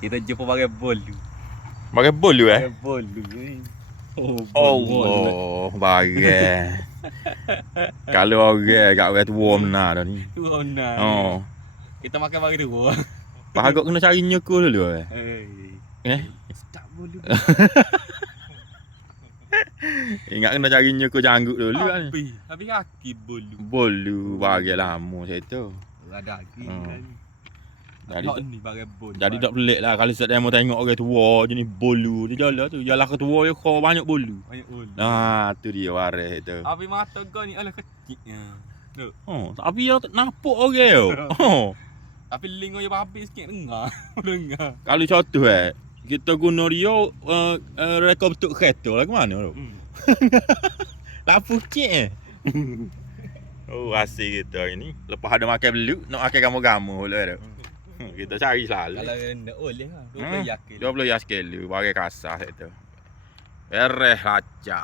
Kita jumpa pakai bolu. Pakai bolu Pakai bolu. Allah, bagai. Kalau orang kat orang tua benar dah ni. Tua benar. Oh. Kita makan bagi dua. Pahagok kena cari nyukur dulu Tak bolu. Ingat kena cari nyukur janggut dulu kan. Habis kaki bolu. Bolu bagai lama saya tu. Ada lagi kan. Jadi Ni pakai bolu. Jadi tak pelik lah kalau saya mau tengok orang tua jenis bolu dia jalan tu. Jalan ke tua dia kau banyak bolu. Banyak bolu. Nah, tu dia waris tu. Habis mata kau ni alah kecilnya. Oh, tapi dia nampak orang tu. Oh. Tapi ling kau habis sikit dengar. Dengar. Kalau contoh kita guna dia rekod bentuk kereta lah ke mana tu? Lampu kecil Oh, asyik kita hari ni. Lepas ada makan beluk, nak makan gamu-gamu pula tu. Kita cari selalu. Kalau nak boleh lah. 20 yakin. 20 yakin dulu, bagai kasar tu. Beres raja.